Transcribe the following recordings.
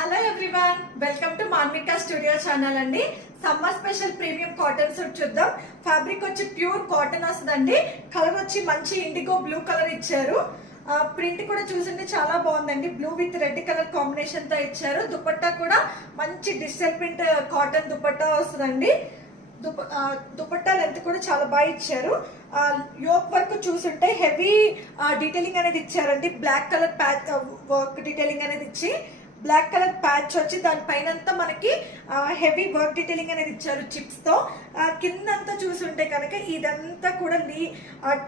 Hello everyone, welcome to Manvika studio channel అండి. Summer special premium cotton suit చూద్దాం. Fabric వచ్చి pure cotton వస్తుందండి. Colour వచ్చి మంచి ఇండిగో బ్లూ కలర్ ఇచ్చారు. ప్రింట్ కూడా చూసింటే చాలా బాగుందండి. Blue with red colour combination తో ఇచ్చారు. దుపట్టా కూడా మంచి డిజిటల్ ప్రింట్ కాటన్ దుపట్టా వస్తుందండి. దుపట్టా లెంత్ కూడా చాలా బాగా ఇచ్చారు. యోక్ వర్క్ చూసుంటే హెవీ డీటెయిలింగ్ అనేది ఇచ్చారండి. Black colour patch work detailing అనేది ఇచ్చి బ్లాక్ కలర్ ప్యాచ్ వచ్చి దానిపైన మనకి హెవీ వర్క్ డీటెయిలింగ్ అనేది ఇచ్చారు చిప్స్ తో. కిందంతా చూసుంటే కనుక ఇదంతా కూడా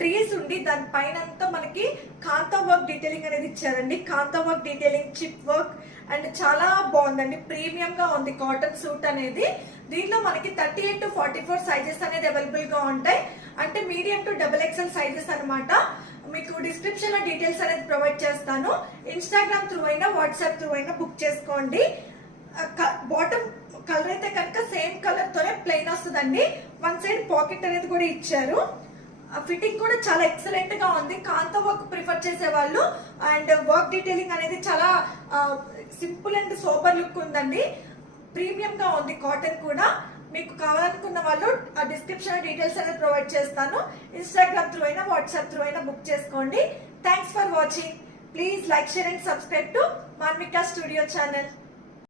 ట్రీస్ ఉండి దానిపైన మనకి కాంతా వర్క్ డీటెయిలింగ్ అనేది ఇచ్చారండి. Kantha work detailing, chip work and చాలా బాగుందండి. ప్రీమియం గా ఉంది కాటన్ సూట్ అనేది. దీంట్లో మనకి 38 to 44 సైజెస్ అనేది అవైలబుల్ గా ఉంటాయి. అంటే మీడియం టు XXL సైజెస్ అనమాట. మీకు డిస్క్రిప్షన్ లో డీటెయిల్స్ అనేది ప్రొవైడ్ చేస్తాను. ఇన్స్టాగ్రామ్ త్రూ అయినా వాట్సాప్ త్రూ అయినా బుక్ చేసుకోండి. బాటమ్ కలర్ అయితే కనుక సేమ్ కలర్ తోనే ప్లెయిన్ వస్తుందండి. వన్ సైడ్ పాకెట్ అనేది కూడా ఇచ్చారు. ఫిట్టింగ్ కూడా చాలా ఎక్సలెంట్ గా ఉంది. కాంతా వర్క్ ప్రిఫర్ చేసే వాళ్ళు అండ్ వర్క్ డీటెయిలింగ్ అనేది చాలా సింపుల్ అండ్ సూపర్ లుక్ ఉందండి. ప్రీమియం గా ఉంది కాటన్ కూడా. మీకు కావాలనుకున్న వాళ్ళు డిస్క్రిప్షన్ డీటెయిల్స్ అనేది ప్రొవైడ్ చేస్తాను. ఇన్స్టాగ్రామ్ త్రూ అయినా వాట్సాప్ త్రూ అయినా బుక్ చేసుకోండి. Thanks for watching. Please like, share and subscribe to Manvika studio channel.